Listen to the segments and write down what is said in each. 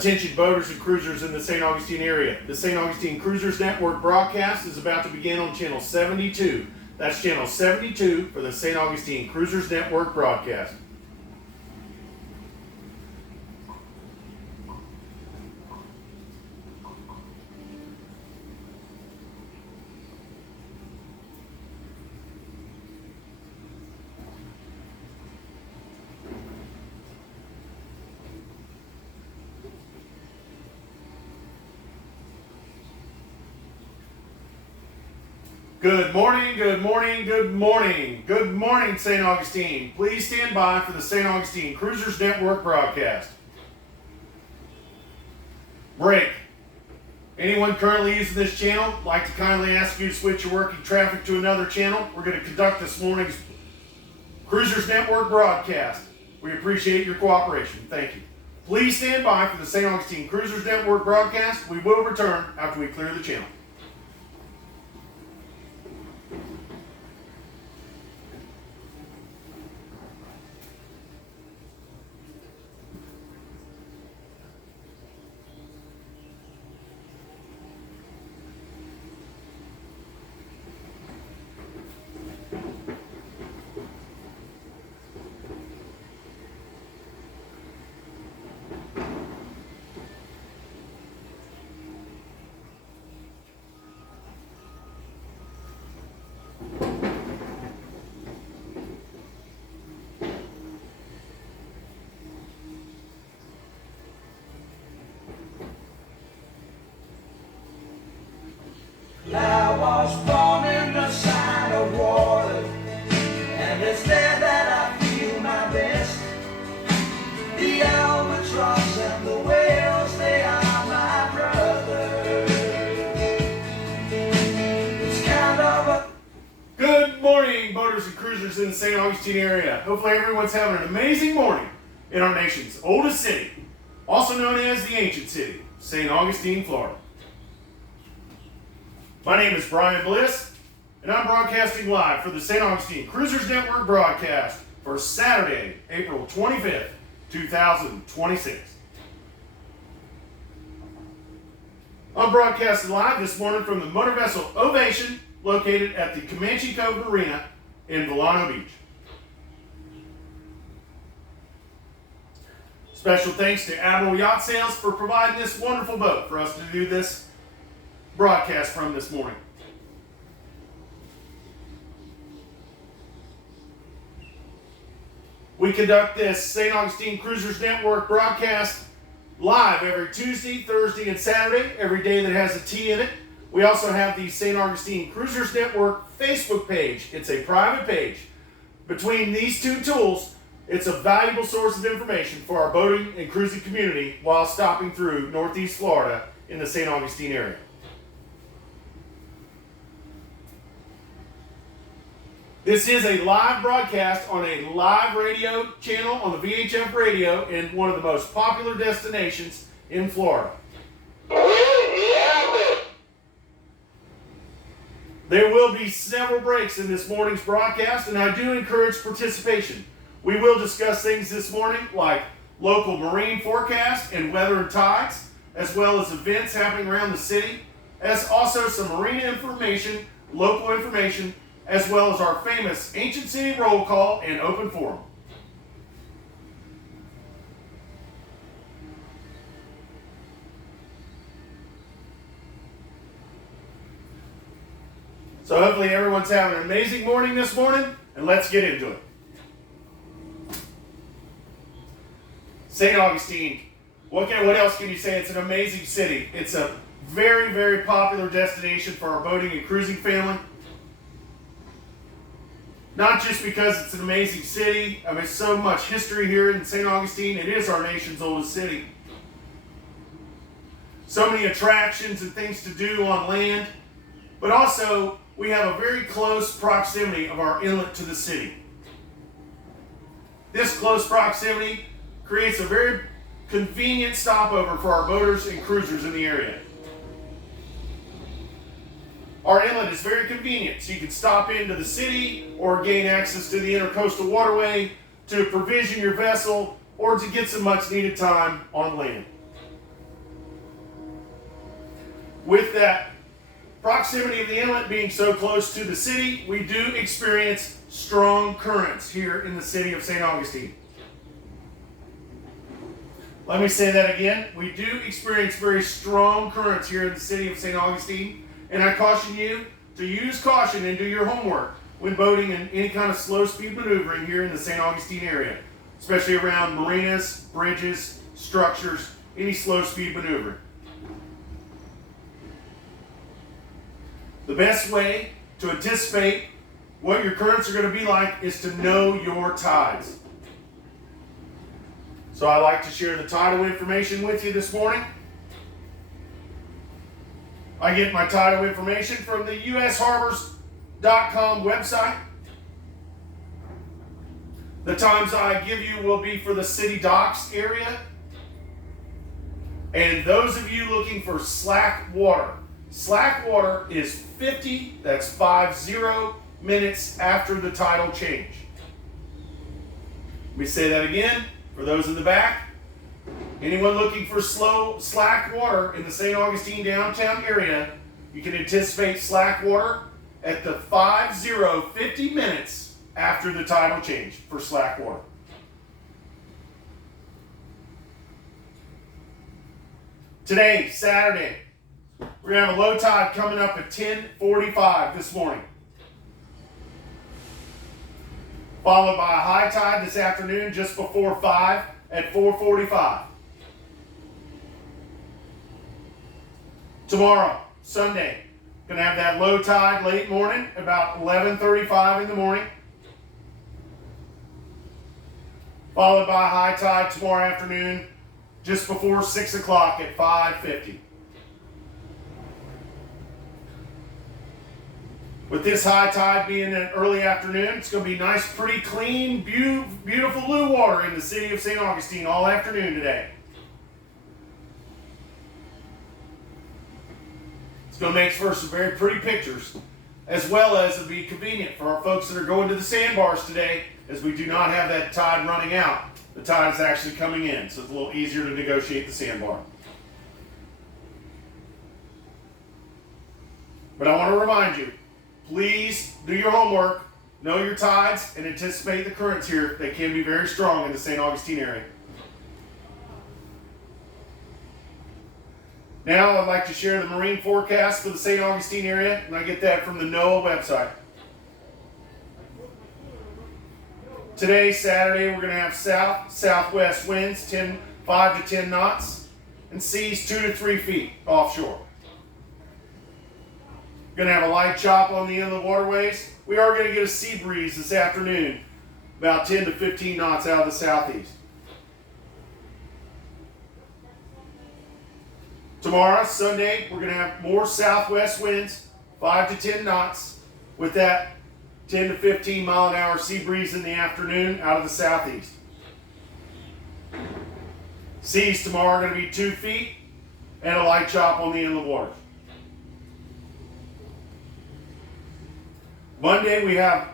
Attention boaters and cruisers in the St. Augustine area. The St. Augustine Cruisers Network broadcast is about to begin on channel 72. That's channel 72 for the St. Augustine Cruisers Network broadcast. Good morning, good morning, good morning. Good morning, St. Augustine. Please stand by for the St. Augustine Cruisers Network broadcast. Break. Anyone currently using this channel, like to kindly ask you to switch your working traffic to another channel. We're going to conduct this morning's Cruisers Network broadcast. We appreciate your cooperation. Thank you. Please stand by for the St. Augustine Cruisers Network broadcast. We will return after we clear the channel. I was born in the side of water, and it's there that I feel my best. The albatross and the whales, they are my brothers. It's kind of a... Good morning, boaters and cruisers in the St. Augustine area. Hopefully everyone's having an amazing morning in our nation's oldest city, also known as the ancient city, St. Augustine, Florida. My name is Brian Bliss, and I'm broadcasting live for the St. Augustine Cruisers Network broadcast for Saturday, April 25th, 2026. I'm broadcasting live this morning from the motor vessel Ovation, located at the Comanche Cove Marina in Volano Beach. Special thanks to Admiral Yacht Sales for providing this wonderful boat for us to do this broadcast from this morning. We conduct this St. Augustine Cruisers Network broadcast live every Tuesday, Thursday, and Saturday, every day that has a T in it. We also have the St. Augustine Cruisers Network Facebook page. It's a private page. Between these two tools, it's a valuable source of information for our boating and cruising community while stopping through Northeast Florida in the St. Augustine area. This is a live broadcast on a live radio channel on the VHF radio in one of the most popular destinations in Florida. There will be several breaks in this morning's broadcast, and I do encourage participation. We will discuss things this morning like local marine forecast and weather and tides, as well as events happening around the city, as also some marine information, local information, as well as our famous Ancient City roll call and open forum. So hopefully everyone's having an amazing morning this morning, and let's get into it. St. Augustine, what else can you say? It's an amazing city. It's a very, very popular destination for our boating and cruising family. Not just because it's an amazing city. I mean, so much history here in St. Augustine. It is our nation's oldest city. So many attractions and things to do on land. But also, we have a very close proximity of our inlet to the city. This close proximity creates a very convenient stopover for our boaters and cruisers in the area. Our inlet is very convenient, so you can stop into the city or gain access to the intercoastal waterway to provision your vessel or to get some much needed time on land. With that proximity of the inlet being so close to the city, we do experience strong currents here in the city of St. Augustine. Let me say that again. We do experience very strong currents here in the city of St. Augustine, and I caution you to use caution and do your homework when boating in any kind of slow speed maneuvering here in the St. Augustine area, especially around marinas, bridges, structures, any slow speed maneuvering. The best way to anticipate what your currents are going to be like is to know your tides. So I like to share the tidal information with you this morning. I get my tidal information from the usharbors.com website. The times I give you will be for the city docks area. And those of you looking for slack water is 50, that's 50 minutes after the tidal change. Let me say that again for those in the back. Anyone looking for slack water in the St. Augustine downtown area, you can anticipate slack water at the 50 minutes after the tidal change for slack water. Today, Saturday, we're going to have a low tide coming up at 10:45 this morning, followed by a high tide this afternoon just before 5 at 4:45. Tomorrow, Sunday, going to have that low tide late morning, about 11:35 in the morning, followed by a high tide tomorrow afternoon just before 6 o'clock at 5:50. With this high tide being an early afternoon, it's going to be nice, pretty clean, beautiful blue water in the city of St. Augustine all afternoon today. It's going to make for some very pretty pictures, as well as it'll be convenient for our folks that are going to the sandbars today, as we do not have that tide running out. The tide is actually coming in, so it's a little easier to negotiate the sandbar. But I want to remind you, please do your homework, know your tides, and anticipate the currents here. They can be very strong in the St. Augustine area. Now I'd like to share the marine forecast for the St. Augustine area, and I get that from the NOAA website. Today, Saturday, we're going to have southwest winds, 5 to 10 knots, and seas 2 to 3 feet offshore. Going to have a light chop on the inland waterways. We are going to get a sea breeze this afternoon, about 10 to 15 knots out of the southeast. Tomorrow, Sunday, we're going to have more southwest winds, 5 to 10 knots, with that 10 to 15 mile an hour sea breeze in the afternoon out of the southeast. Seas tomorrow are going to be 2 feet and a light chop on the inland waters. Monday, we have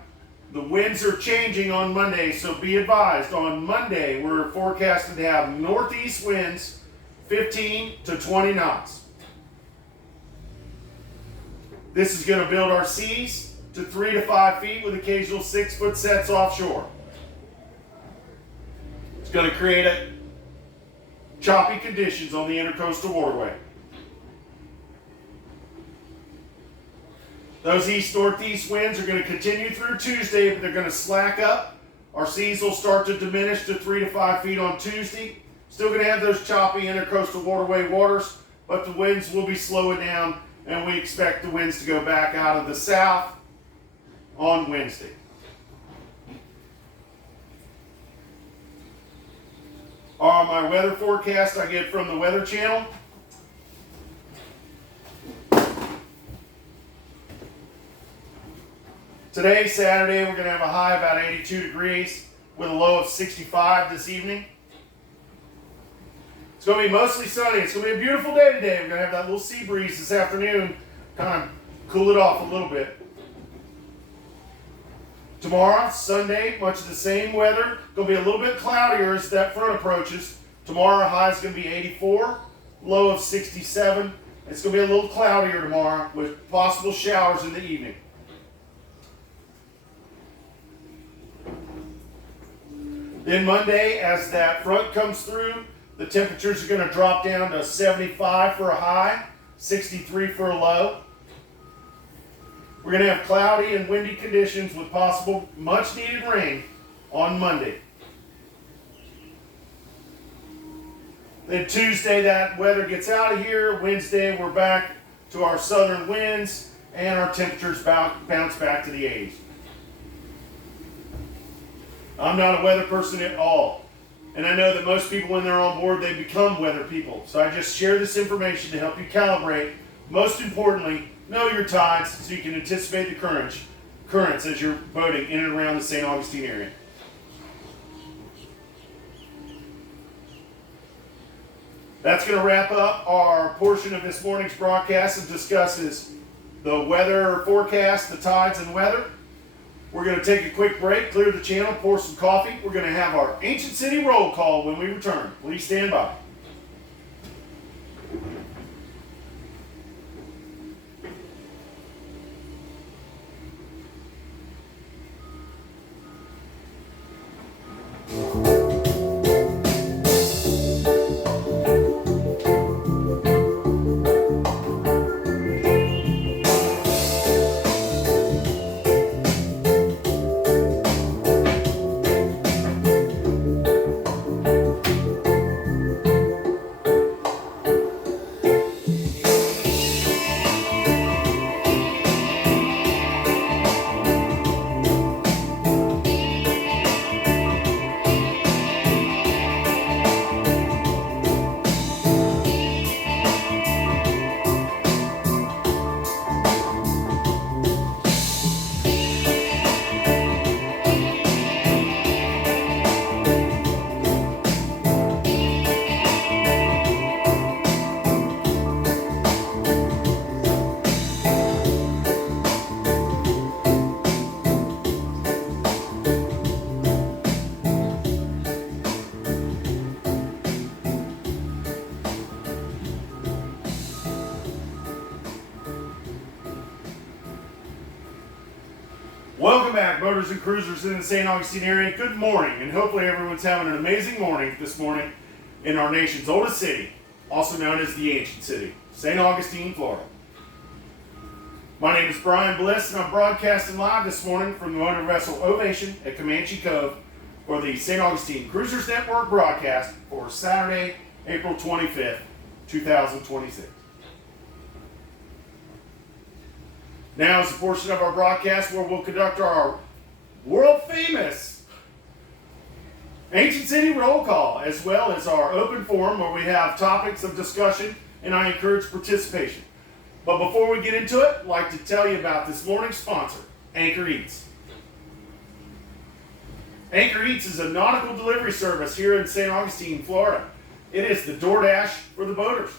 the winds are changing on Monday, so be advised. On Monday, we're forecasted to have northeast winds 15 to 20 knots. This is going to build our seas to 3 to 5 feet with occasional 6-foot sets offshore. It's going to create choppy conditions on the intercoastal waterway. Those east-northeast winds are going to continue through Tuesday, but they're going to slack up. Our seas will start to diminish to 3 to 5 feet on Tuesday. Still going to have those choppy intercoastal waterway waters, but the winds will be slowing down, and we expect the winds to go back out of the south on Wednesday. My weather forecast I get from the Weather Channel. Today, Saturday, we're going to have a high of about 82 degrees with a low of 65 this evening. It's going to be mostly sunny. It's going to be a beautiful day today. We're going to have that little sea breeze this afternoon, kind of cool it off a little bit. Tomorrow, Sunday, much of the same weather. Going to be a little bit cloudier as that front approaches. Tomorrow, high is going to be 84, low of 67 It's going to be a little cloudier tomorrow with possible showers in the evening. Then Monday, as that front comes through, the temperatures are going to drop down to 75 for a high, 63 for a low. We're going to have cloudy and windy conditions with possible much needed rain on Monday. Then Tuesday, that weather gets out of here. Wednesday, we're back to our southern winds and our temperatures bounce back to the 80s. I'm not a weather person at all. And I know that most people, when they're on board, they become weather people. So I just share this information to help you calibrate. Most importantly, know your tides so you can anticipate the currents as you're boating in and around the St. Augustine area. That's going to wrap up our portion of this morning's broadcast that discusses the weather forecast, the tides and weather. We're going to take a quick break, clear the channel, pour some coffee. We're going to have our Ancient City roll call when we return. Please stand by. Welcome back, boaters and cruisers in the St. Augustine area. Good morning, and hopefully everyone's having an amazing morning this morning in our nation's oldest city, also known as the Ancient City, St. Augustine, Florida. My name is Brian Bliss, and I'm broadcasting live this morning from the motor vessel Ovation at Comanche Cove for the St. Augustine Cruisers Network broadcast for Saturday, April 25th, 2026. Now is the portion of our broadcast where we'll conduct our world-famous Ancient City roll call, as well as our open forum where we have topics of discussion and I encourage participation. But before we get into it, I'd like to tell you about this morning's sponsor, Anchor Eats. Anchor Eats is a nautical delivery service here in St. Augustine, Florida. It is the DoorDash for the boaters.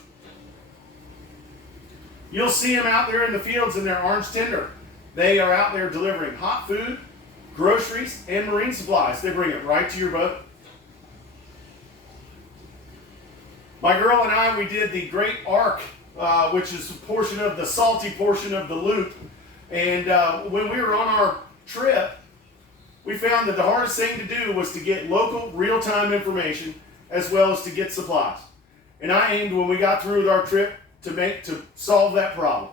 You'll see them out there in the fields in their orange tender. They are out there delivering hot food, groceries, and marine supplies. They bring it right to your boat. My girl and I, we did the Great Arc, which is a portion of the salty portion of the loop. And when we were on our trip, we found that the hardest thing to do was to get local, real-time information as well as to get supplies. And I aimed, when we got through with our trip, to solve that problem.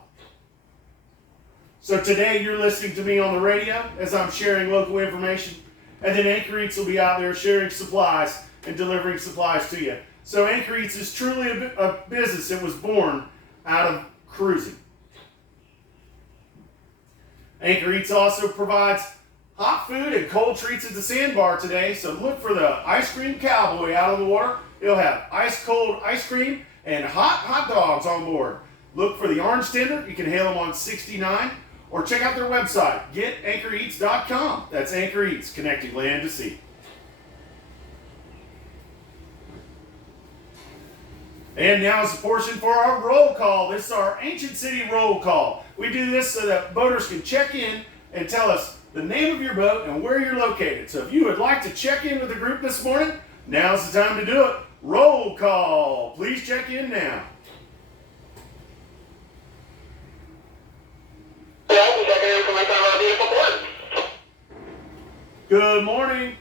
So today you're listening to me on the radio as I'm sharing local information, and then Anchor Eats will be out there sharing supplies and delivering supplies to you. So Anchor Eats is truly a business that was born out of cruising. Anchor Eats also provides hot food and cold treats at the sandbar today, so look for the ice cream cowboy out on the water. He'll have ice cold ice cream and hot dogs on board. Look for the orange tender. You can hail them on 69 or check out their website, getanchoreats.com. That's Anchor Eats, connecting land to sea. And now is the portion for our roll call. This is our Ancient City roll call. We do this so that boaters can check in and tell us the name of your boat and where you're located. So if you would like to check in with the group this morning, now's the time to do it. Roll call. Please check in now. Good morning.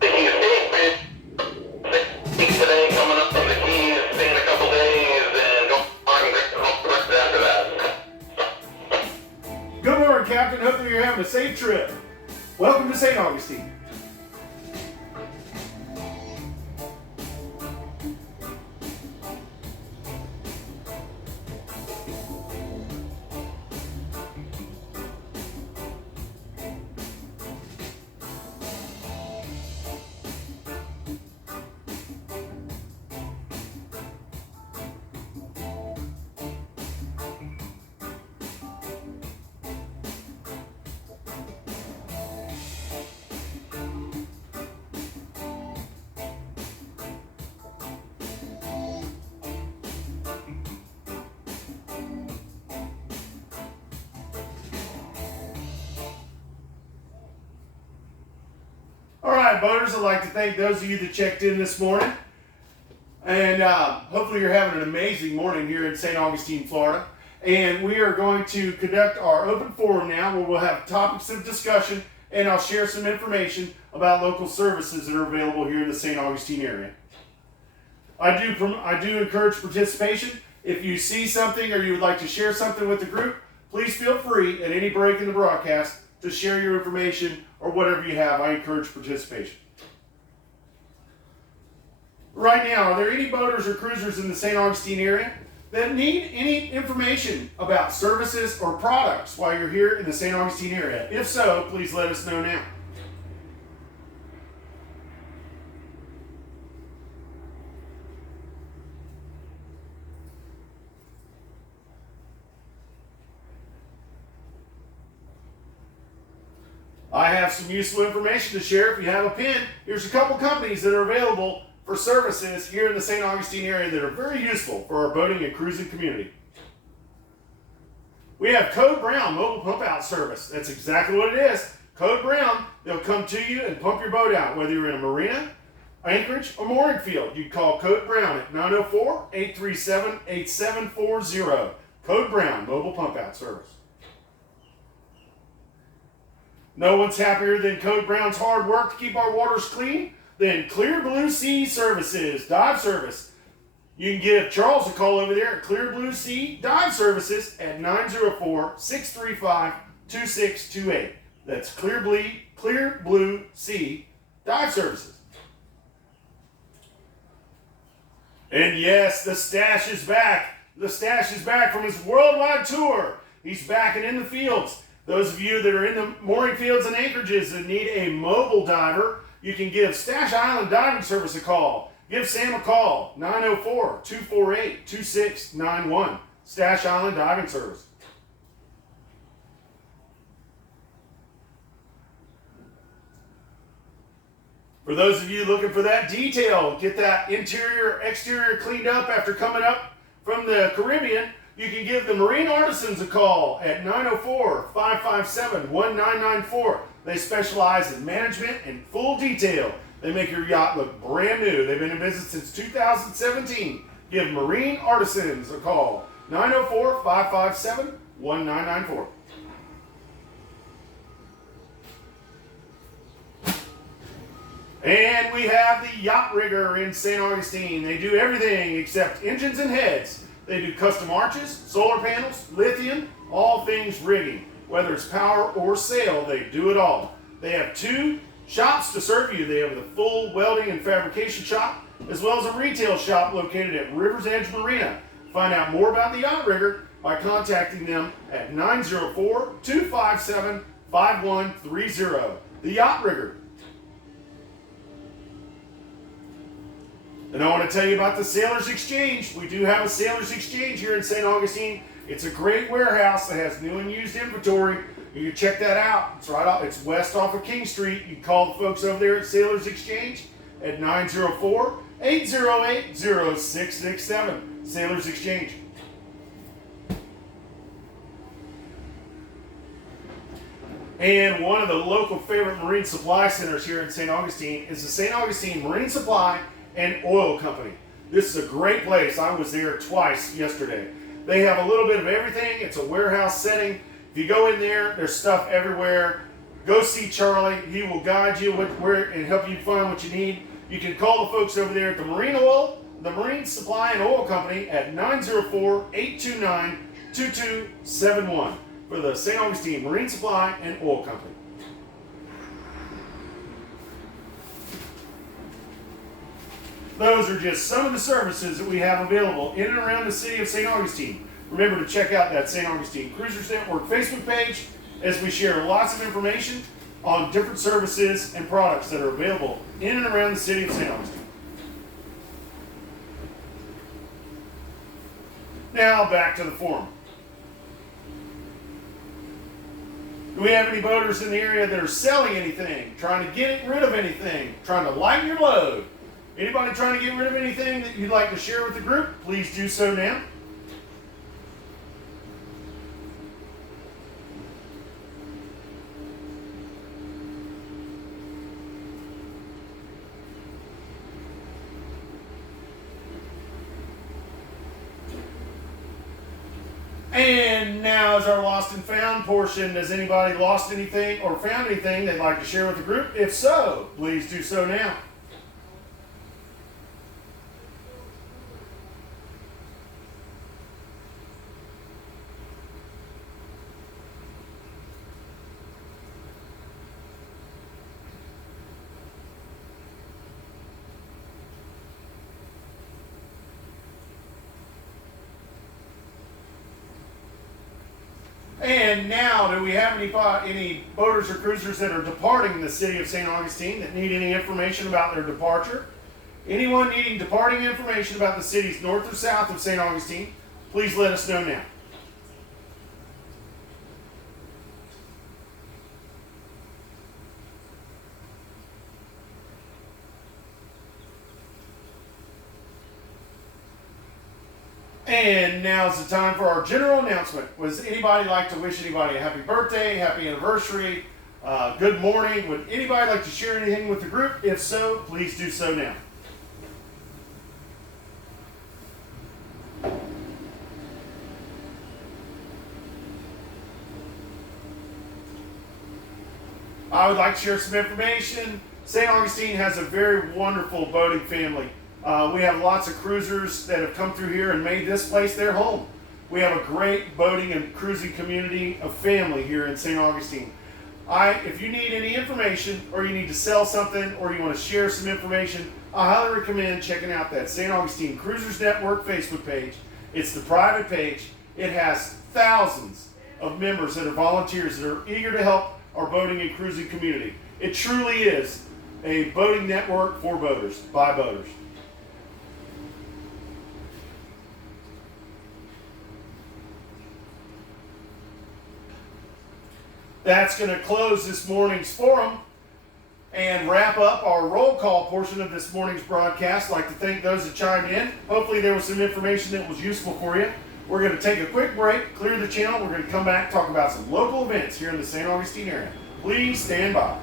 Today, coming up from the Keys, staying a couple days, and going home after that. Good morning, Captain. Hopefully you're having a safe trip. Welcome to St. Augustine. All right, boaters, I'd like to thank those of you that checked in this morning. And hopefully you're having an amazing morning here in St. Augustine, Florida. And we are going to conduct our open forum now where we'll have topics of discussion and I'll share some information about local services that are available here in the St. Augustine area. I do encourage participation. If you see something or you would like to share something with the group, please feel free at any break in the broadcast to share your information or whatever you have. I encourage participation. Right now, are there any boaters or cruisers in the St. Augustine area that need any information about services or products while you're here in the St. Augustine area? If so, please let us know now. I have some useful information to share. If you have a pen, here's a couple companies that are available for services here in the St. Augustine area that are very useful for our boating and cruising community. We have Code Brown Mobile Pump Out Service. That's exactly what it is. Code Brown, they'll come to you and pump your boat out, whether you're in a marina, anchorage, or mooring field. You call Code Brown at 904-837-8740. Code Brown Mobile Pump Out Service. No one's happier than Code Brown's hard work to keep our waters clean than Clear Blue Sea Services Dive Service. You can give Charles a call over there at Clear Blue Sea Dive Services at 904-635-2628. That's Clear Blue Sea Dive Services. And yes, the Stash is back. The Stash is back from his worldwide tour. He's back and in the fields. Those of you that are in the mooring fields and anchorages that need a mobile diver, you can give Stash Island Diving Service a call. Give Sam a call, 904-248-2691. Stash Island Diving Service. For those of you looking for that detail, get that interior, exterior cleaned up after coming up from the Caribbean, you can give the Marine Artisans a call at 904-557-1994. They specialize in management and full detail. They make your yacht look brand new. They've been in business since 2017. Give Marine Artisans a call, 904-557-1994. And we have the Yacht Rigger in St. Augustine. They do everything except engines and heads. They do custom arches, solar panels, lithium, all things rigging. Whether it's power or sail, they do it all. They have 2 shops to serve you. They have the full welding and fabrication shop, as well as a retail shop located at River's Edge Marina. Find out more about the Yacht Rigger by contacting them at 904-257-5130. The Yacht Rigger. And I want to tell you about the Sailors Exchange. We do have a Sailors Exchange here in St. Augustine. It's a great warehouse that has new and used inventory. You can check that out. It's right off. It's west off of King Street. You can call the folks over there at Sailors Exchange at 904-808-0667. Sailors Exchange. And one of the local favorite marine supply centers here in St. Augustine is the St. Augustine Marine Supply and Oil Company. This is a great place. I was there twice yesterday. They have a little bit of everything. It's a warehouse setting. If you go in there, there's stuff everywhere. Go see Charlie. He will guide you where and help you find what you need. You can call the folks over there at the Marine Supply and Oil Company at 904-829-2271 for the St. Augustine Marine Supply and Oil Company. Those are just some of the services that we have available in and around the city of St. Augustine. Remember to check out that St. Augustine Cruisers Network Facebook page as we share lots of information on different services and products that are available in and around the city of St. Augustine. Now back to the forum. Do we have any boaters in the area that are selling anything, trying to get rid of anything, trying to lighten your load? Anybody trying to get rid of anything that you'd like to share with the group? Please do so now. And now is our lost and found portion. Has anybody lost anything or found anything they'd like to share with the group? If so, please do so now. And now, do we have any boaters or cruisers that are departing the city of St. Augustine that need any information about their departure? Anyone needing departing information about the cities north or south of St. Augustine, please let us know now. And now's the time for our general announcement. Was anybody like to wish anybody a happy birthday, happy anniversary, good morning? Would anybody like to share anything with the group? If so, please do so now. I would like to share some information. St. Augustine has a very wonderful boating family. We have lots of cruisers that have come through here and made this place their home. We have a great boating and cruising community of family here in St. Augustine. If you need any information or you need to sell something or you want to share some information, I highly recommend checking out that St. Augustine Cruisers Network Facebook page. It's the private page. It has thousands of members that are volunteers that are eager to help our boating and cruising community. It truly is a boating network for boaters, by boaters. That's going to close this morning's forum and wrap up our roll call portion of this morning's broadcast. I'd like to thank those that chimed in. Hopefully there was some information that was useful for you. We're going to take a quick break, clear the channel. We're going to come back and talk about some local events here in the St. Augustine area. Please stand by.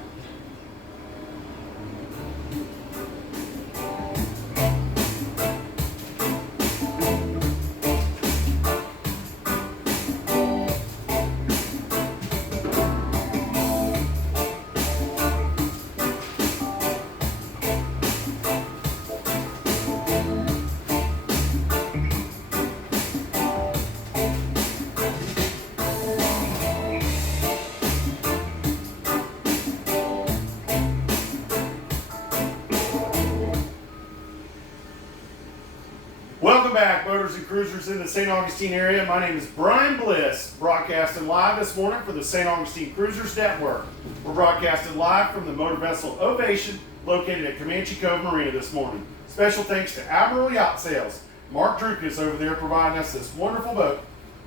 Welcome back, boaters and cruisers in the St. Augustine area. My name is Brian Bliss, broadcasting live this morning for the St. Augustine Cruisers Network. We're broadcasting live from the motor vessel Ovation, located at Comanche Cove Marina this morning. Special thanks to Admiral Yacht Sales. Mark Drukas over there providing us this wonderful boat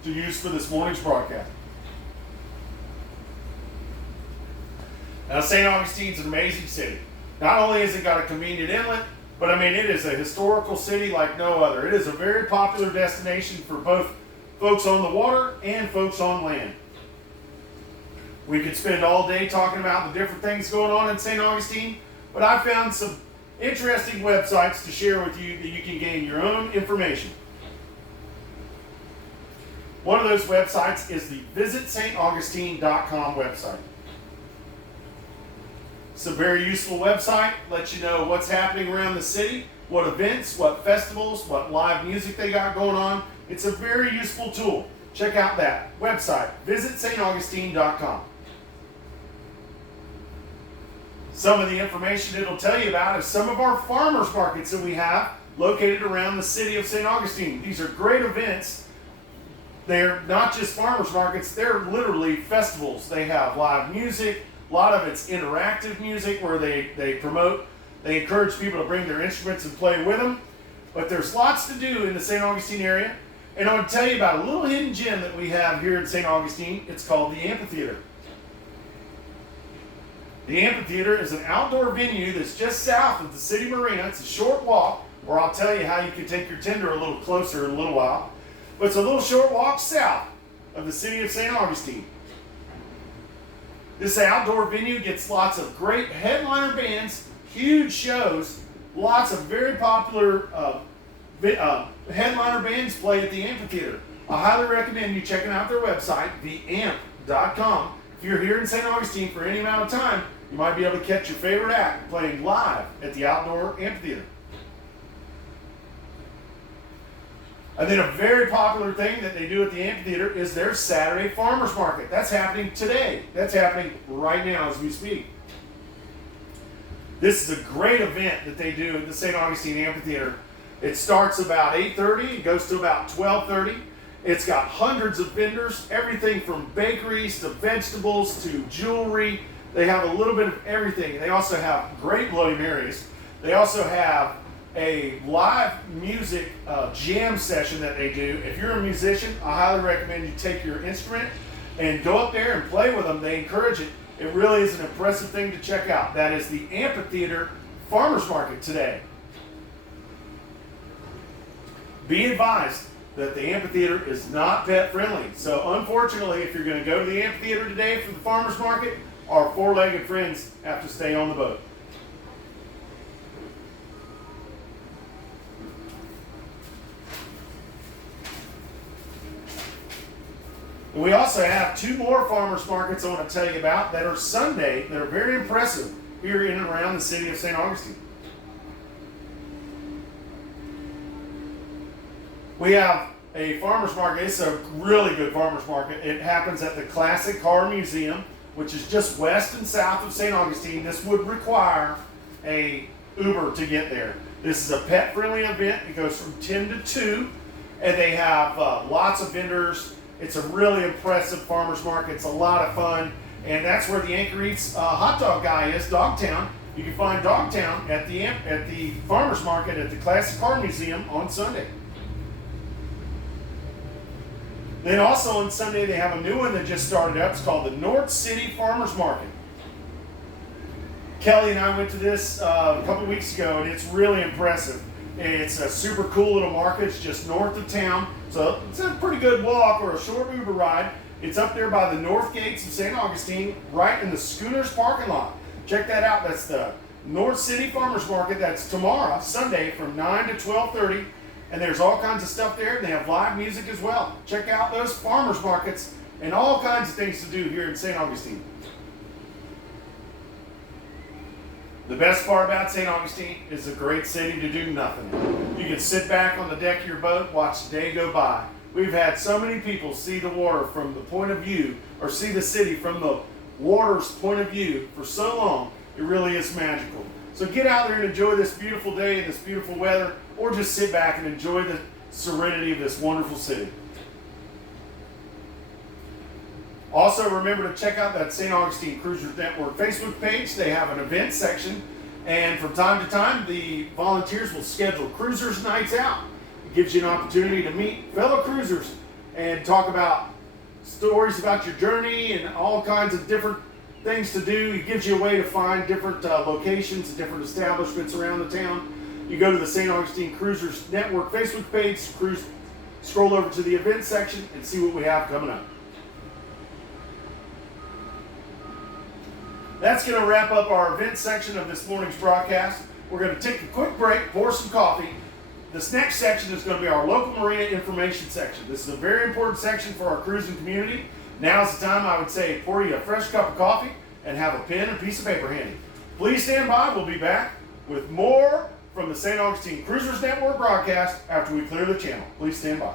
to use for this morning's broadcast. Now, St. Augustine's an amazing city. Not only has it got a convenient inlet, but I mean, it is a historical city like no other. It is a very popular destination for both folks on the water and folks on land. We could spend all day talking about the different things going on in St. Augustine, but I found some interesting websites to share with you that you can gain your own information. One of those websites is the visitstaugustine.com website. It's a very useful website, lets you know what's happening around the city, what events, what festivals, what live music they got going on. It's a very useful tool. Check out that website, visitstaugustine.com. Some of the information it'll tell you about is some of our farmers markets that we have located around the city of St. Augustine. These are great events. They're not just farmers markets, they're literally festivals. They have live music, a lot of it's interactive music where they encourage people to bring their instruments and play with them. But there's lots to do in the St. Augustine area. And I want to tell you about a little hidden gem that we have here in St. Augustine. It's called the Amphitheater. The Amphitheater is an outdoor venue that's just south of the city marina. It's a short walk, where I'll tell you how you can take your tender a little closer in a little while. But it's a little short walk south of the city of St. Augustine. This outdoor venue gets lots of great headliner bands, huge shows, lots of very popular headliner bands play at the Amphitheater. I highly recommend you checking out their website, theamp.com. If you're here in St. Augustine for any amount of time, you might be able to catch your favorite act playing live at the outdoor amphitheater. And then a very popular thing that they do at the amphitheater is their Saturday farmers market. That's happening today. That's happening right now as we speak. This is a great event that they do at the St. Augustine Amphitheater. It starts about 8:30, it goes to about 12:30. It's got hundreds of vendors, everything from bakeries to vegetables to jewelry. They have a little bit of everything. They also have great Bloody Marys. They also have a live music jam session that they do. If you're a musician, I highly recommend you take your instrument and go up there and play with them. They encourage it. It really is an impressive thing to check out. That is the Amphitheater Farmers Market today. Be advised that the amphitheater is not pet friendly. So unfortunately, if you're going to go to the amphitheater today for the farmers market, our four-legged friends have to stay on the boat. We also have two more farmers markets I want to tell you about that are Sunday, that are very impressive here in and around the city of St. Augustine. We have a farmers market. It's a really good farmers market. It happens at the Classic Car Museum, which is just west and south of St. Augustine. This would require a Uber to get there. This is a pet-friendly event. It goes from 10 to 2, and they have lots of vendors. It's a really impressive farmers market. It's a lot of fun, and that's where the Anchor Eats hot dog guy is, Dogtown. You can find Dogtown at the farmers market at the Classic Car Museum on Sunday. Then also on Sunday, they have a new one that just started up. It's called the North City Farmers Market. Kelly and I went to this a couple weeks ago, and it's really impressive. It's a super cool little market. It's just north of town. So it's a pretty good walk or a short Uber ride. It's up there by the north gates of St. Augustine, right in the Schooners parking lot. Check that out. That's the North City Farmers Market. That's tomorrow, Sunday, from 9 to 12:30. And there's all kinds of stuff there. They have live music as well. Check out those farmers markets and all kinds of things to do here in St. Augustine. The best part about St. Augustine is a great city to do nothing. You can sit back on the deck of your boat, watch the day go by. We've had so many people see the water from the point of view, or see the city from the water's point of view for so long. It really is magical. So get out there and enjoy this beautiful day and this beautiful weather, or just sit back and enjoy the serenity of this wonderful city. Also, remember to check out that St. Augustine Cruisers Network Facebook page. They have an event section, and from time to time, the volunteers will schedule cruisers nights out. It gives you an opportunity to meet fellow cruisers and talk about stories about your journey and all kinds of different things to do. It gives you a way to find different locations and different establishments around the town. You go to the St. Augustine Cruisers Network Facebook page, scroll over to the event section, and see what we have coming up. That's going to wrap up our event section of this morning's broadcast. We're going to take a quick break, pour some coffee. This next section is going to be our local marina information section. This is a very important section for our cruising community. Now's the time, I would say, pour you a fresh cup of coffee and have a pen and a piece of paper handy. Please stand by. We'll be back with more from the St. Augustine Cruisers Network broadcast after we clear the channel. Please stand by.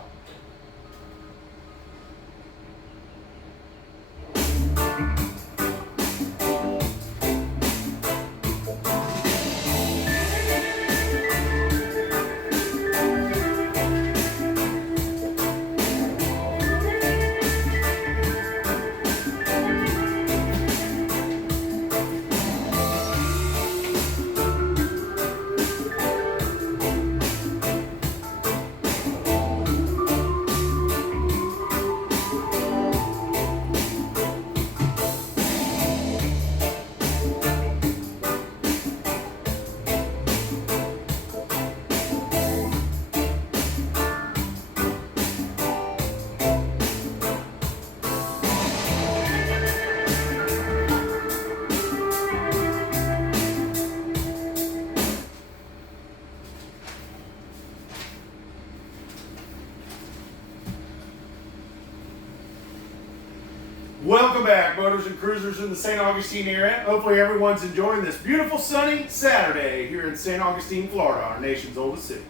Welcome back, boaters and cruisers in the St. Augustine area. Hopefully everyone's enjoying this beautiful sunny Saturday here in St. Augustine, Florida, our nation's oldest city.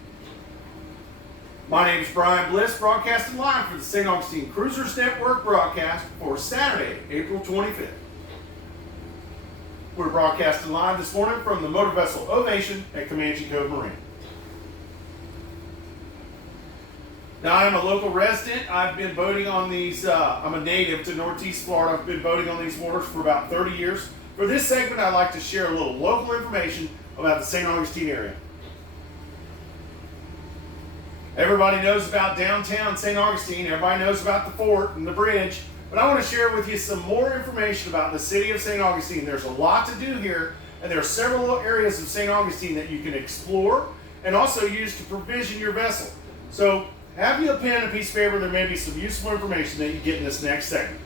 My name is Brian Bliss, broadcasting live for the St. Augustine Cruisers Network broadcast for Saturday, April 25th. We're broadcasting live this morning from the motor vessel Ovation at Comanche Cove Marine. Now, I'm a local resident. I've been boating on these, I'm a native to Northeast Florida. I've been boating on these waters for about 30 years. For this segment, I'd like to share a little local information about the St. Augustine area. Everybody knows about downtown St. Augustine. Everybody knows about the fort and the bridge. But I want to share with you some more information about the city of St. Augustine. There's a lot to do here, and there are several areas of St. Augustine that you can explore and also use to provision your vessel. So, have you a pen and a piece of paper? There may be some useful information that you get in this next segment.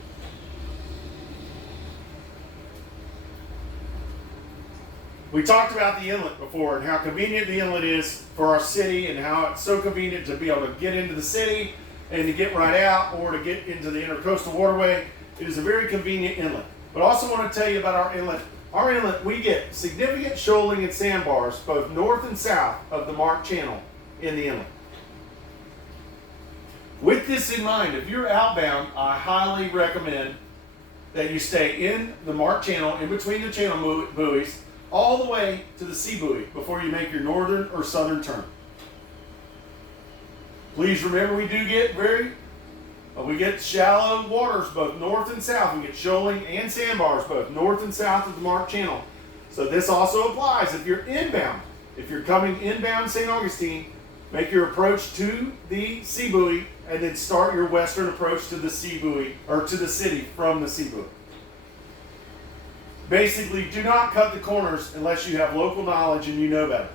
We talked about the inlet before and how convenient the inlet is for our city and how it's so convenient to be able to get into the city and to get right out or to get into the intercoastal waterway. It is a very convenient inlet. But I also want to tell you about our inlet. Our inlet, we get significant shoaling and sandbars both north and south of the Mark Channel in the inlet. With this in mind, if you're outbound, I highly recommend that you stay in the Mark Channel, in between the channel buoys, all the way to the sea buoy before you make your northern or southern turn. Please remember we do get we get shallow waters both north and south. We get shoaling and sandbars both north and south of the Mark Channel. So this also applies if you're inbound. If you're coming inbound St. Augustine, make your approach to the sea buoy and then start your western approach to the sea buoy, or to the city from the sea buoy. Basically, do not cut the corners unless you have local knowledge and you know better.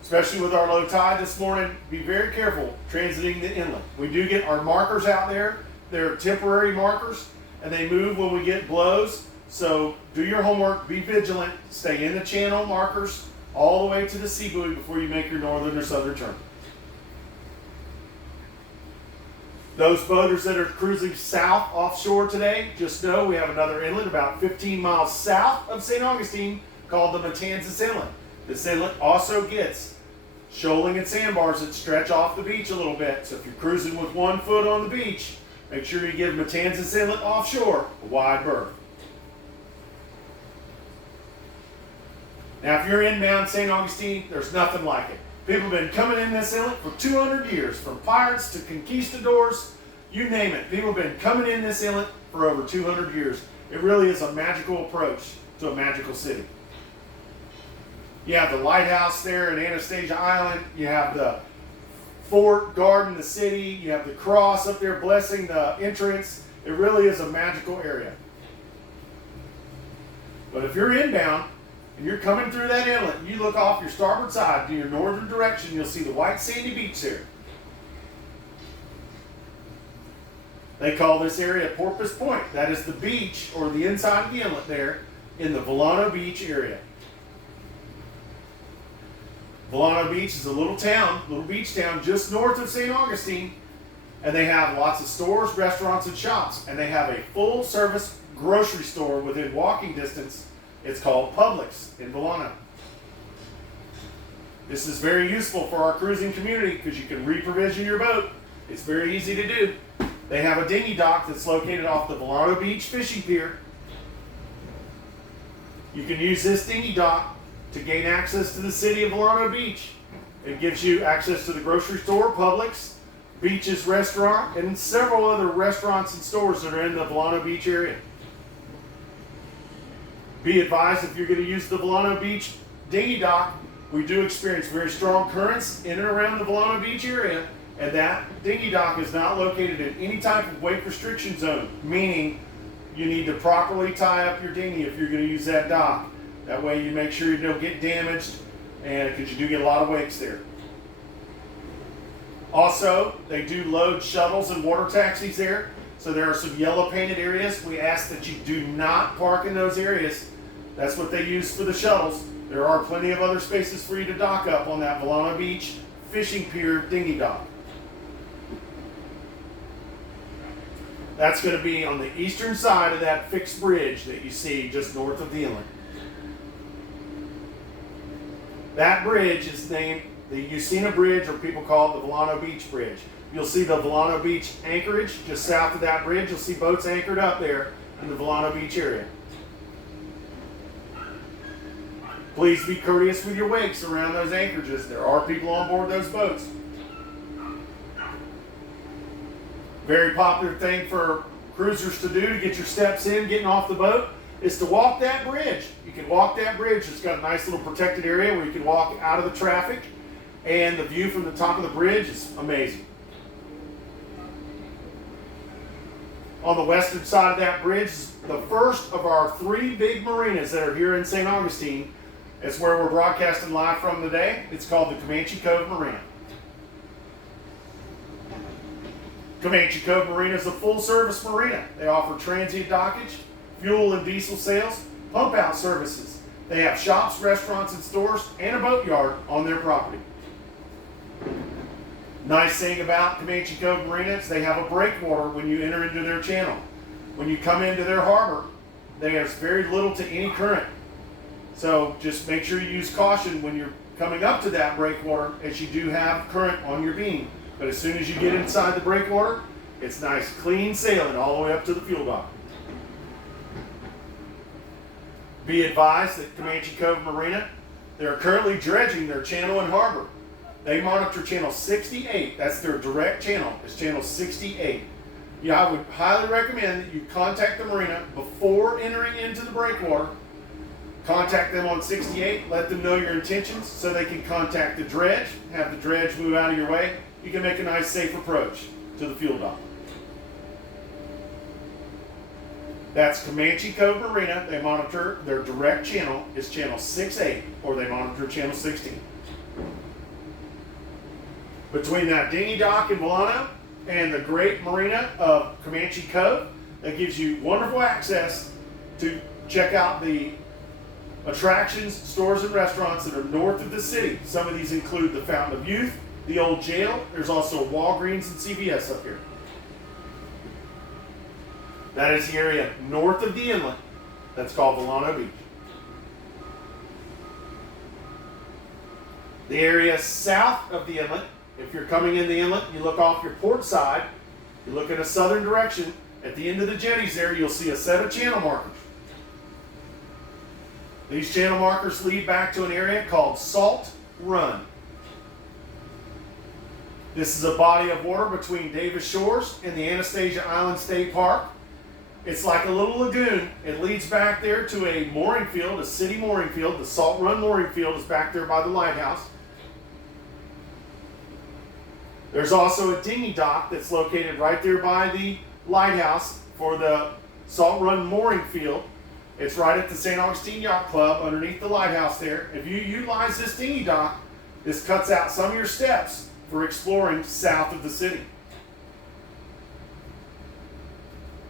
Especially with our low tide this morning, be very careful transiting the inlet. We do get our markers out there. They're temporary markers, and they move when we get blows. So do your homework, be vigilant, stay in the channel markers all the way to the sea buoy before you make your northern or southern turn. Those boaters that are cruising south offshore today, just know we have another inlet about 15 miles south of St. Augustine called the Matanzas Inlet. This inlet also gets shoaling and sandbars that stretch off the beach a little bit. So if you're cruising with 1 foot on the beach, make sure you give Matanzas Inlet offshore a wide berth. Now if you're inbound St. Augustine, there's nothing like it. People have been coming in this inlet for 200 years, from pirates to conquistadors, you name it. People have been coming in this inlet for over 200 years. It really is a magical approach to a magical city. You have the lighthouse there in Anastasia Island. You have the fort guarding the city. You have the cross up there blessing the entrance. It really is a magical area. But if you're inbound, and you're coming through that inlet, and you look off your starboard side to your northern direction, you'll see the white sandy beach there. They call this area Porpoise Point. That is the beach, or the inside of the inlet there, in the Volano Beach area. Volano Beach is a little town, little beach town just north of St. Augustine, and they have lots of stores, restaurants, and shops, and they have a full-service grocery store within walking distance. It's called Publix in Volano. This is very useful for our cruising community because you can reprovision your boat. It's very easy to do. They have a dinghy dock that's located off the Volano Beach fishing pier. You can use this dinghy dock to gain access to the city of Volano Beach. It gives you access to the grocery store, Publix, Beach's restaurant, and several other restaurants and stores that are in the Volano Beach area. Be advised, if you're going to use the Volano Beach dinghy dock, we do experience very strong currents in and around the Volano Beach area, and that dinghy dock is not located in any type of wake restriction zone, meaning you need to properly tie up your dinghy if you're going to use that dock. That way you make sure you don't get damaged, and because you do get a lot of wakes there. Also, they do load shuttles and water taxis there, so there are some yellow painted areas. We ask that you do not park in those areas. That's what they use for the shuttles. There are plenty of other spaces for you to dock up on that Volano Beach fishing pier dinghy dock. That's going to be on the eastern side of that fixed bridge that you see just north of the inlet. That bridge is named the Usina Bridge, or people call it the Volano Beach Bridge. You'll see the Volano Beach anchorage just south of that bridge. You'll see boats anchored up there in the Volano Beach area. Please be courteous with your wakes around those anchorages. There are people on board those boats. Very popular thing for cruisers to do to get your steps in, getting off the boat, is to walk that bridge. You can walk that bridge. It's got a nice little protected area where you can walk out of the traffic, and the view from the top of the bridge is amazing. On the western side of that bridge is the first of our 3 big marinas that are here in St. Augustine. It's where we're broadcasting live from today. It's called the Comanche Cove Marina. Comanche Cove Marina is a full-service marina. They offer transient dockage, fuel and diesel sales, pump-out services. They have shops, restaurants, and stores, and a boatyard on their property. Nice thing about Comanche Cove Marina is they have a breakwater when you enter into their channel. When you come into their harbor, there's very little to any current. So just make sure you use caution when you're coming up to that breakwater, as you do have current on your beam. But as soon as you get inside the breakwater, it's nice clean sailing all the way up to the fuel dock. Be advised that Comanche Cove Marina, they're currently dredging their channel and harbor. They monitor channel 68. That's their direct channel. It's channel 68. Yeah, I would highly recommend that you contact the marina before entering into the breakwater. Contact them on 68. Let them know your intentions so they can contact the dredge. Have the dredge move out of your way. You can make a nice, safe approach to the fuel dock. That's Comanche Cove Marina. They monitor their direct channel is channel 68, or they monitor channel 16. Between that dinghy dock in Volano and the great marina of Comanche Cove, that gives you wonderful access to check out the attractions, stores, and restaurants that are north of the city. Some of these include the Fountain of Youth, the old jail. There's also Walgreens and CVS up here. That is the area north of the inlet that's called Volano Beach. The area south of the inlet, if you're coming in the inlet, you look off your port side, you look in a southern direction, at the end of the jetties there, you'll see a set of channel markers. These channel markers lead back to an area called Salt Run. This is a body of water between Davis Shores and the Anastasia Island State Park. It's like a little lagoon. It leads back there to a mooring field, a city mooring field. The Salt Run mooring field is back there by the lighthouse. There's also a dinghy dock that's located right there by the lighthouse for the Salt Run mooring field. It's right at the St. Augustine Yacht Club underneath the lighthouse there. If you utilize this dinghy dock, this cuts out some of your steps for exploring south of the city.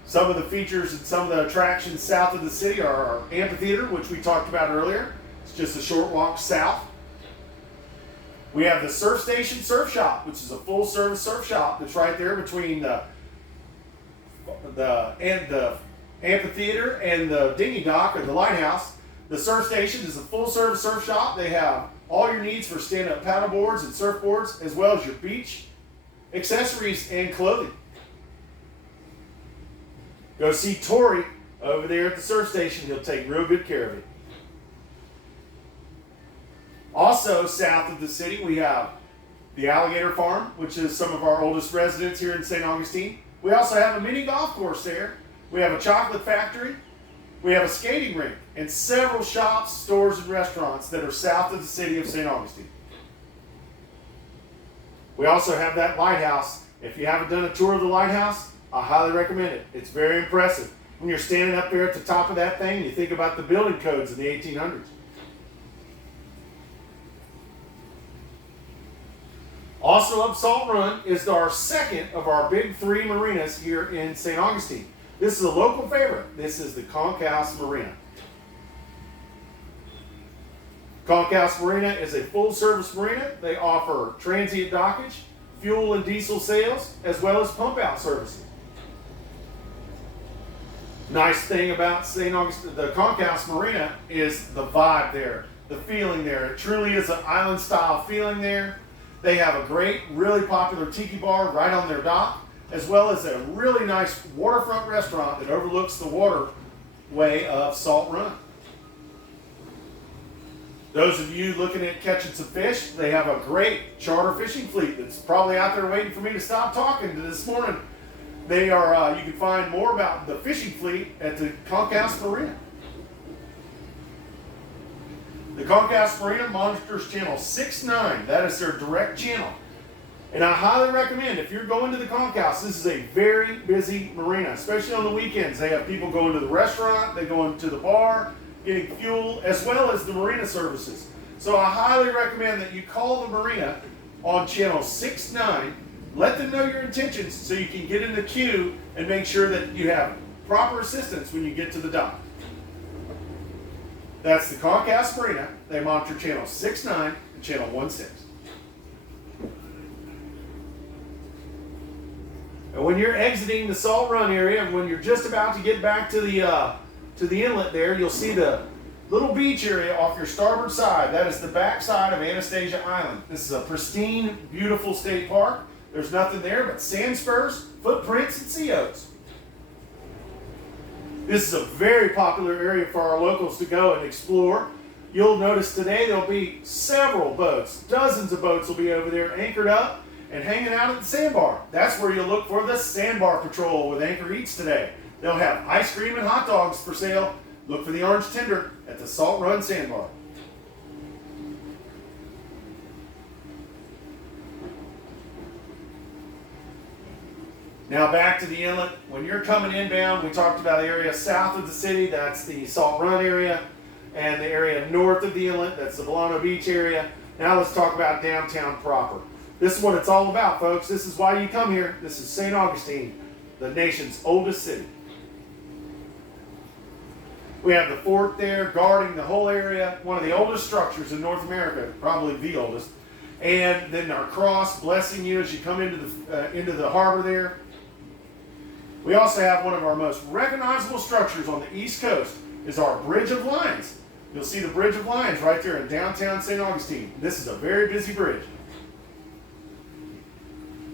Some of the features and some of the attractions south of the city are our amphitheater, which we talked about earlier. It's just a short walk south. We have the Surf Station Surf Shop, which is a full-service surf shop that's right there between the amphitheater and the dinghy dock or the lighthouse. The Surf Station is a full-service surf shop. They have all your needs for stand-up paddle boards and surfboards, as well as your beach accessories and clothing. Go see Tori over there at the Surf Station. He'll take real good care of you. Also, south of the city, we have the Alligator Farm, which is some of our oldest residents here in St. Augustine. We also have a mini golf course there. We have a chocolate factory. We have a skating rink and several shops, stores, and restaurants that are south of the city of St. Augustine. We also have that lighthouse. If you haven't done a tour of the lighthouse, I highly recommend it. It's very impressive. When you're standing up there at the top of that thing, you think about the building codes in the 1800s. Also up Salt Run is our second of our big three marinas here in St. Augustine. This is a local favorite. This is the Concourse Marina. Concourse Marina is a full-service marina. They offer transient dockage, fuel and diesel sales, as well as pump-out services. Nice thing about St. Augustine, the Concourse Marina, is the vibe there, the feeling there. It truly is an island-style feeling there. They have a great, really popular tiki bar right on their dock, as well as a really nice waterfront restaurant that overlooks the waterway of Salt Run. Those of you looking at catching some fish, they have a great charter fishing fleet that's probably out there waiting for me to stop talking to this morning. They are, you can find more about the fishing fleet at the Concourse Marina. The Concourse Marina monitors channel 6-9. That is their direct channel. And I highly recommend, if you're going to the Concourse, this is a very busy marina, especially on the weekends. They have people going to the restaurant, they go into the bar, getting fuel, as well as the marina services. So I highly recommend that you call the marina on channel 6-9. Let them know your intentions so you can get in the queue and make sure that you have proper assistance when you get to the dock. That's the Concourse Marina. They monitor channel 6-9 and channel 16. And when you're exiting the Salt Run area, when you're just about to get back to the inlet there, you'll see the little beach area off your starboard side. That is the back side of Anastasia Island. This is a pristine, beautiful state park. There's nothing there but sand spurs, footprints, and sea oats. This is a very popular area for our locals to go and explore. You'll notice today there'll be several boats. Dozens of boats will be over there anchored up and hanging out at the sandbar. That's where you'll look for the Sandbar Patrol with Anchor Eats today. They'll have ice cream and hot dogs for sale. Look for the orange tender at the Salt Run Sandbar. Now back to the inlet. When you're coming inbound, we talked about the area south of the city. That's the Salt Run area. And the area north of the inlet, that's the Bolano Beach area. Now let's talk about downtown proper. This is what it's all about, folks. This is why you come here. This is St. Augustine, the nation's oldest city. We have the fort there guarding the whole area, one of the oldest structures in North America, probably the oldest. And then our cross blessing you as you come into the harbor there. We also have one of our most recognizable structures on the East Coast is our Bridge of Lions. You'll see the Bridge of Lions right there in downtown St. Augustine. This is a very busy bridge.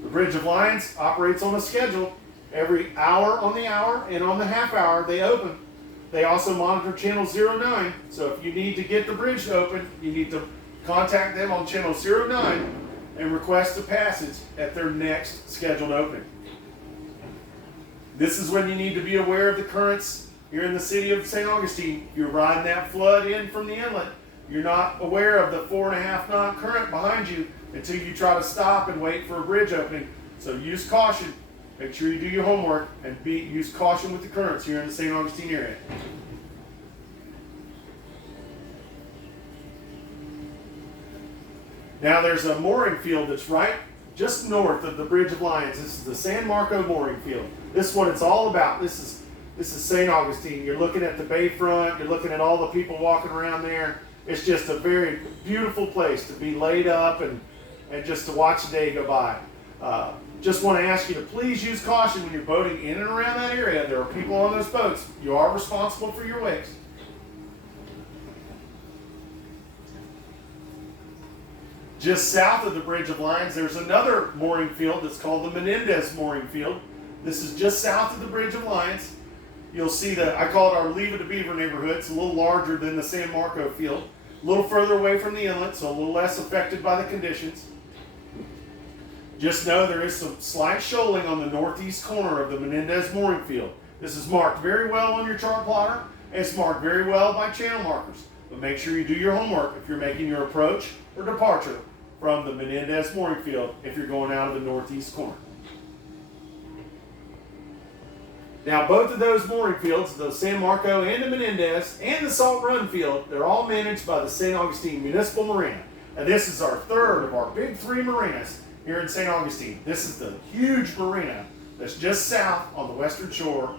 The Bridge of Lions operates on a schedule. Every hour on the hour and on the half hour they open. They also monitor channel 09. So if you need to get the bridge open, you need to contact them on channel 09 and request a passage at their next scheduled opening. This is when you need to be aware of the currents here in the city of St. Augustine. If you're riding that flood in from the inlet, you're not aware of the 4.5 knot current behind you until you try to stop and wait for a bridge opening. So use caution. Make sure you do your homework and use caution with the currents here in the St. Augustine area. Now there's a mooring field that's right just north of the Bridge of Lions. This is the San Marco mooring field. This is what it's all about. This is St. Augustine. You're looking at the bayfront. You're looking at all the people walking around there. It's just a very beautiful place to be laid up and and just to watch the day go by. Just want to ask you to please use caution when you're boating in and around that area. There are people on those boats. You are responsible for your wakes. Just south of the Bridge of Lions, there's another mooring field that's called the Menendez Mooring Field. This is just south of the Bridge of Lions. You'll see that I call it our Leave It to Beaver neighborhood. It's a little larger than the San Marco field. A little further away from the inlet, so a little less affected by the conditions. Just know there is some slight shoaling on the northeast corner of the Menendez Mooring Field. This is marked very well on your chart plotter, and it's marked very well by channel markers. But make sure you do your homework if you're making your approach or departure from the Menendez Mooring Field if you're going out of the northeast corner. Now, both of those mooring fields, the San Marco and the Menendez and the Salt Run Field, they're all managed by the St. Augustine Municipal Marina. And this is our third of our big three marinas here in St. Augustine. This is the huge marina that's just south on the western shore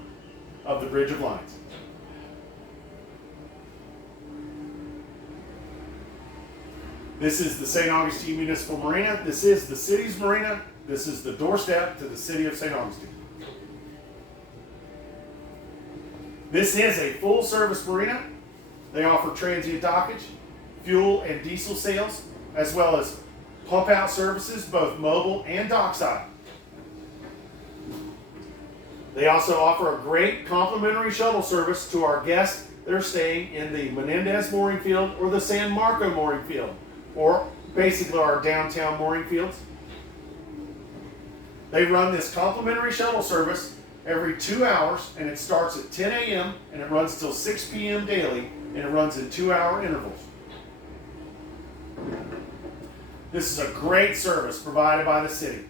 of the Bridge of Lions. This is the St. Augustine Municipal Marina. This is the city's marina. This is the doorstep to the city of St. Augustine. This is a full-service marina. They offer transient dockage, fuel and diesel sales, as well as pump-out services, both mobile and dockside. They also offer a great complimentary shuttle service to our guests that are staying in the Menendez Mooring Field or the San Marco Mooring Field, or basically our downtown mooring fields. They run this complimentary shuttle service every 2 hours, and it starts at 10 a.m. and it runs till 6 p.m. daily, and it runs in 2-hour intervals. This is a great service provided by the city.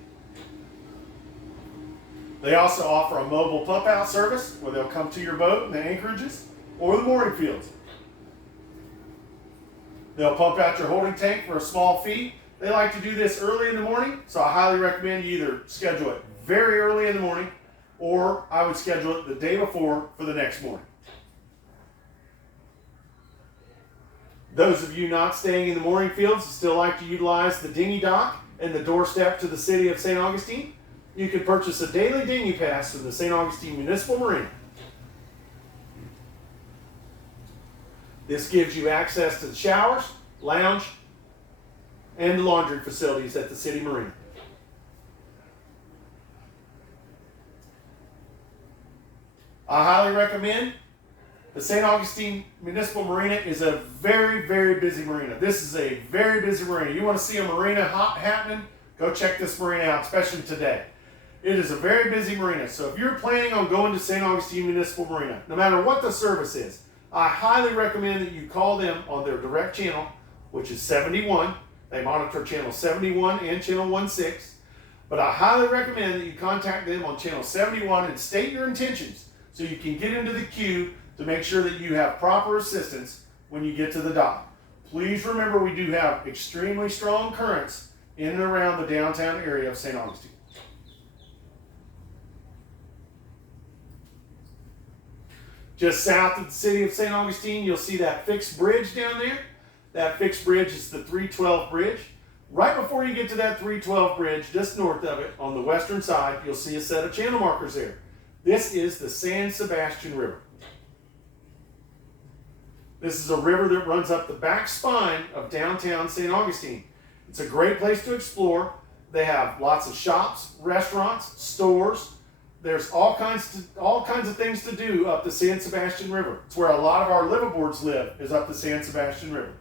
They also offer a mobile pump-out service where they'll come to your boat in the anchorages or the mooring fields. They'll pump out your holding tank for a small fee. They like to do this early in the morning, so I highly recommend you either schedule it very early in the morning, or I would schedule it the day before for the next morning. Those of you not staying in the mooring fields still like to utilize the dinghy dock and the doorstep to the city of St. Augustine, you can purchase a daily dinghy pass from the St. Augustine Municipal Marina. This gives you access to the showers, lounge, and the laundry facilities at the city marina. I highly recommend the St. Augustine Municipal Marina is a very, very busy marina. This is a very busy marina. You want to see a marina happening, go check this marina out, especially today. It is a very busy marina, so if you're planning on going to St. Augustine Municipal Marina, no matter what the service is, I highly recommend that you call them on their direct channel, which is 71. They monitor channel 71 and channel 16. But I highly recommend that you contact them on channel 71 and state your intentions so you can get into the queue to make sure that you have proper assistance when you get to the dock. Please remember we do have extremely strong currents in and around the downtown area of St. Augustine. Just south of the city of St. Augustine, you'll see that fixed bridge down there. That fixed bridge is the 312 bridge. Right before you get to that 312 bridge, just north of it, on the western side, you'll see a set of channel markers there. This is the San Sebastian River. This is a river that runs up the back spine of downtown St. Augustine. It's a great place to explore. They have lots of shops, restaurants, stores. There's all kinds of things to do up the San Sebastian River. It's where a lot of our liveaboards live, is up the San Sebastian River.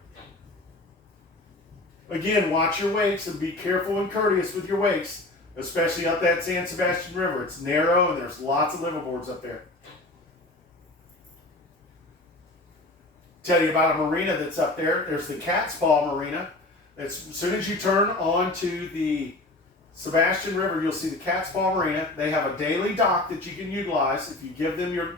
Again, watch your wakes and be careful and courteous with your wakes, especially up that San Sebastian River. It's narrow and there's lots of liveaboards up there. Tell you about a marina that's up there. There's the Cat's Paw Marina. As soon as you turn onto the Sebastian River, you'll see the Cat's Paw Marina. They have a daily dock that you can utilize. If you give them your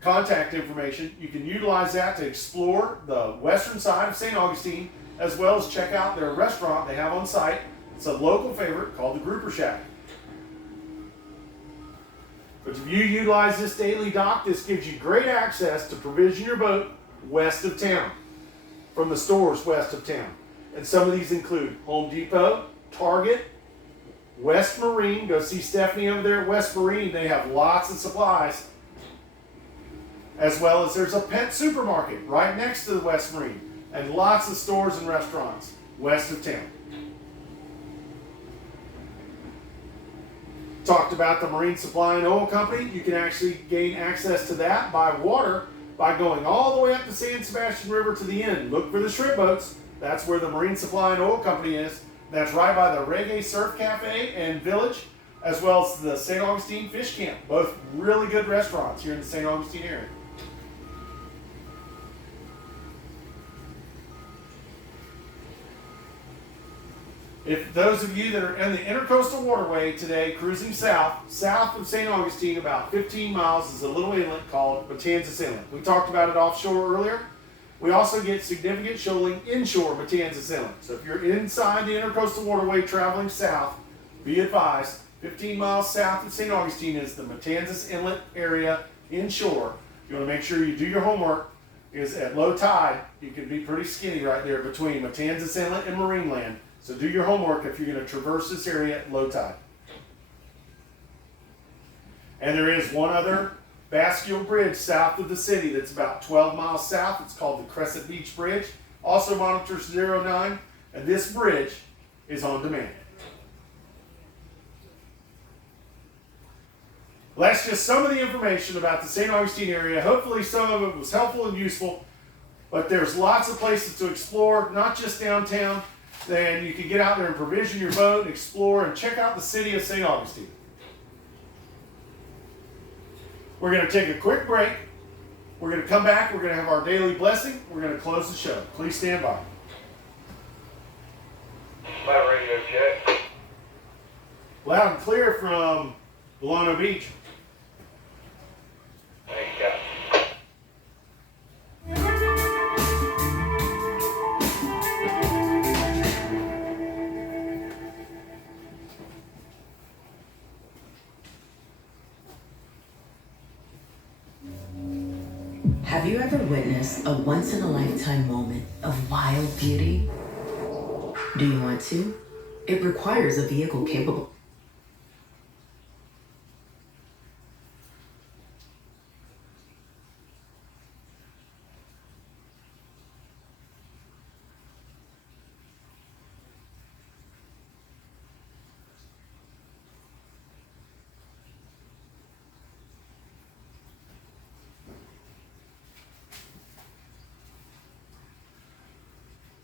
contact information, you can utilize that to explore the western side of St. Augustine, as well as check out their restaurant they have on site. It's a local favorite called the Grouper Shack. But if you utilize this daily dock, this gives you great access to provision your boat west of town, from the stores west of town. And some of these include Home Depot, Target, West Marine. Go see Stephanie over there at West Marine. They have lots of supplies. As well as there's a pet supermarket right next to the West Marine. And lots of stores and restaurants west of town. Talked about the Marine Supply and Oil Company. You can actually gain access to that by water by going all the way up the San Sebastian River to the end. Look for the shrimp boats. That's where the Marine Supply and Oil Company is. That's right by the Reggae Surf Cafe and Village, as well as the St. Augustine Fish Camp. Both really good restaurants here in the St. Augustine area. If those of you that are in the Intercoastal Waterway today, cruising south of St. Augustine, about 15 miles, is a little inlet called Matanzas Inlet. We talked about it offshore earlier. We also get significant shoaling inshore Matanzas Inlet. So if you're inside the Intercoastal Waterway traveling south, be advised, 15 miles south of St. Augustine is the Matanzas Inlet area inshore. You want to make sure you do your homework, because at low tide, you can be pretty skinny right there between Matanzas Inlet and Marineland. So do your homework if you're going to traverse this area at low tide. And there is one other Bascule Bridge south of the city that's about 12 miles south. It's called the Crescent Beach Bridge. Also monitors 09, and this bridge is on demand. Well, that's just some of the information about the St. Augustine area. Hopefully some of it was helpful and useful, but there's lots of places to explore, not just downtown. Then you can get out there and provision your boat, and explore, and check out the city of St. Augustine. We're going to take a quick break. We're going to come back. We're going to have our daily blessing. We're going to close the show. Please stand by. My radio check. Loud and clear from Delano Beach. Thank you. Have you ever witnessed a once-in-a-lifetime moment of wild beauty? Do you want to? It requires a vehicle capable.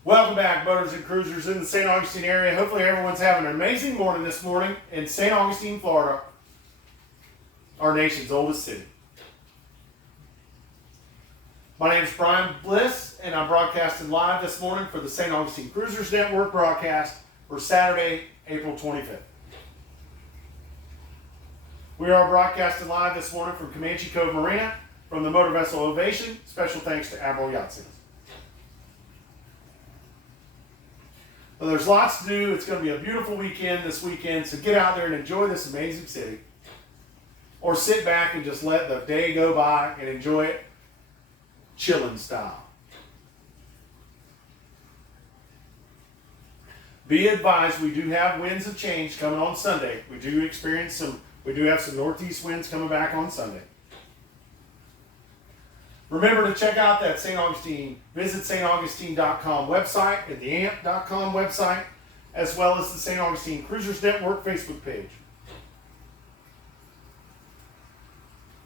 Welcome back, boaters and cruisers in the St. Augustine area. Hopefully everyone's having an amazing morning this morning in St. Augustine, Florida, our nation's oldest city. My name is Brian Bliss, and I'm broadcasting live this morning for the St. Augustine Cruisers Network broadcast for Saturday, April 25th. We are broadcasting live this morning from Comanche Cove Marina from the motor vessel Ovation. Special thanks to Admiral Yacht Sales. Well, there's lots to do. It's going to be a beautiful weekend this weekend, so get out there and enjoy this amazing city. Or sit back and just let the day go by and enjoy it chilling style. Be advised, we do have winds of change coming on Sunday. We do have some northeast winds coming back on Sunday. Remember to check out that St. Augustine, visit staugustine.com website and the amp.com website, as well as the St. Augustine Cruisers Network Facebook page.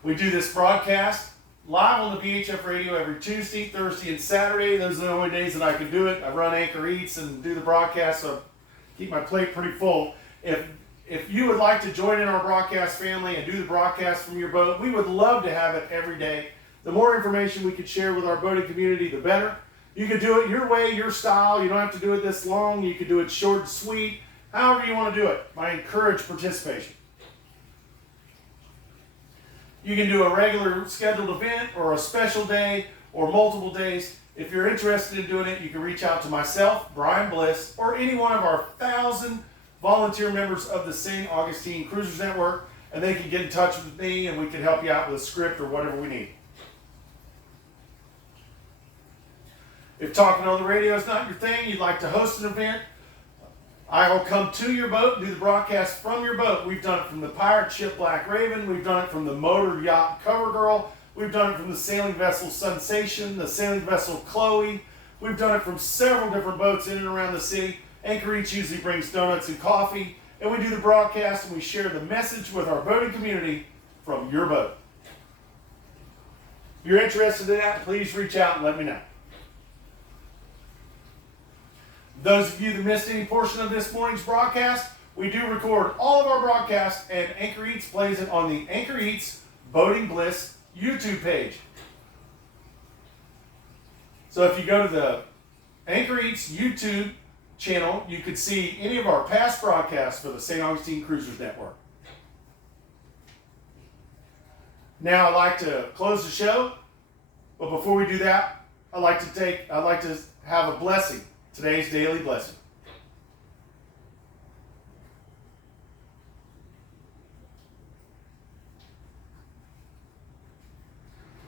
We do this broadcast live on the VHF radio every Tuesday, Thursday, and Saturday. Those are the only days that I can do it. I run Anchor Eats and do the broadcast, so I keep my plate pretty full. If you would like to join in our broadcast family and do the broadcast from your boat, we would love to have it every day. The more information we could share with our boating community, the better. You could do it your way, your style. You don't have to do it this long. You could do it short and sweet, however you want to do it. I encourage participation. You can do a regular scheduled event or a special day or multiple days. If you're interested in doing it, you can reach out to myself, Brian Bliss, or any one of our 1,000 volunteer members of the St. Augustine Cruisers Network, and they can get in touch with me and we can help you out with a script or whatever we need. If talking on the radio is not your thing, you'd like to host an event, I will come to your boat and do the broadcast from your boat. We've done it from the pirate ship Black Raven. We've done it from the motor yacht Cover Girl. We've done it from the sailing vessel Sensation, the sailing vessel Chloe. We've done it from several different boats in and around the city. Anchor Eats usually brings donuts and coffee. And we do the broadcast and we share the message with our boating community from your boat. If you're interested in that, please reach out and let me know. Those of you that missed any portion of this morning's broadcast, we do record all of our broadcasts, and Anchor Eats plays it on the Anchor Eats Boating Bliss YouTube page. So if you go to the Anchor Eats YouTube channel, you could see any of our past broadcasts for the St. Augustine Cruisers Network. Now I'd like to close the show, but before we do that, I'd like to have a blessing, today's daily blessing.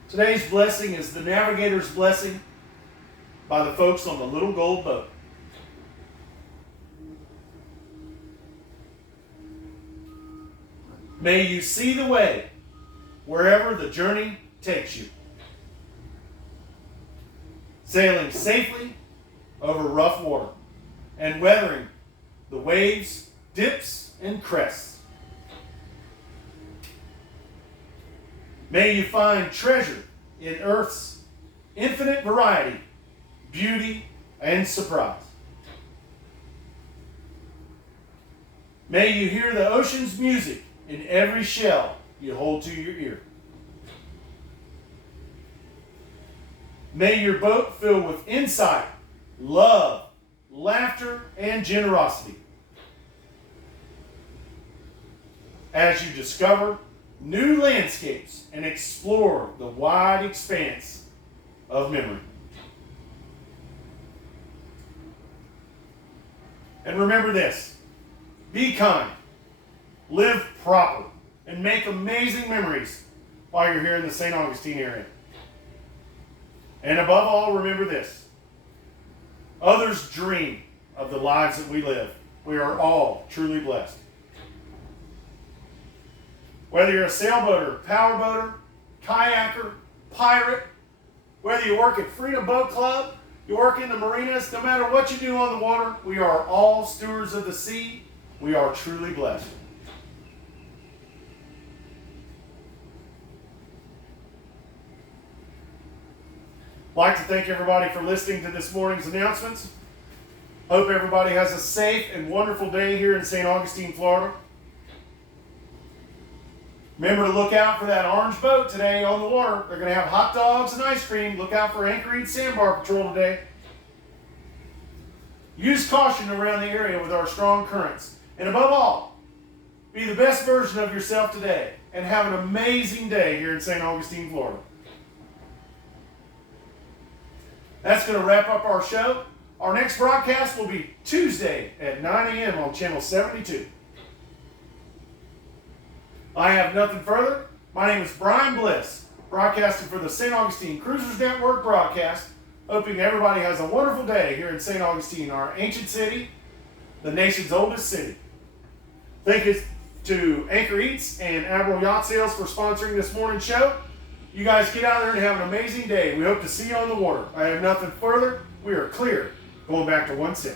Today's blessing is the Navigator's Blessing by the folks on the Little Gold Boat. May you see the way wherever the journey takes you, sailing safely over rough water and weathering the waves, dips, and crests. May you find treasure in Earth's infinite variety, beauty, and surprise. May you hear the ocean's music in every shell you hold to your ear. May your boat fill with insight, love, laughter, and generosity as you discover new landscapes and explore the wide expanse of memory. And remember this: be kind, live proper, and make amazing memories while you're here in the St. Augustine area. And above all, remember this: others dream of the lives that we live. We are all truly blessed. Whether you're a sailboater, powerboater, kayaker, pirate, whether you work at Freedom Boat Club, you work in the marinas, no matter what you do on the water, we are all stewards of the sea. We are truly blessed. I'd like to thank everybody for listening to this morning's announcements. Hope everybody has a safe and wonderful day here in St. Augustine, Florida. Remember to look out for that orange boat today on the water. They're going to have hot dogs and ice cream. Look out for Anchor Eats Sandbar Patrol today. Use caution around the area with our strong currents. And above all, be the best version of yourself today and have an amazing day here in St. Augustine, Florida. That's going to wrap up our show. Our next broadcast will be Tuesday at 9 a.m. on Channel 72. I have nothing further. My name is Brian Bliss, broadcasting for the St. Augustine Cruisers Network broadcast. Hoping everybody has a wonderful day here in St. Augustine, our ancient city, the nation's oldest city. Thank you to Anchor Eats and Admiral Yacht Sales for sponsoring this morning's show. You guys get out there and have an amazing day. We hope to see you on the water. I have nothing further. We are clear. Going back to 1-6.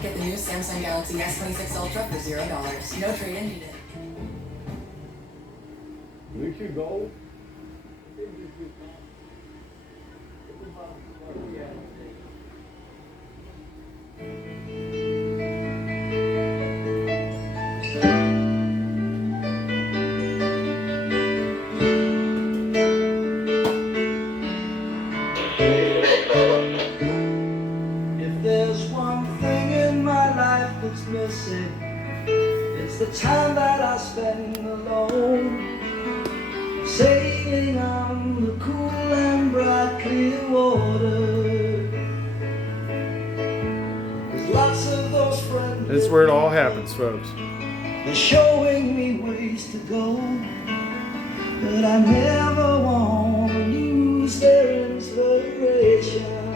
Get the new Samsung Galaxy S26 Ultra for $0. No trade-in needed. We should go. If there's one thing in my life that's missing, it's the time that I spend alone, sailing on the cool and bright clear water. of those friends. This is where it all happens, folks. They're showing me ways to go, but I never want to lose their inspiration.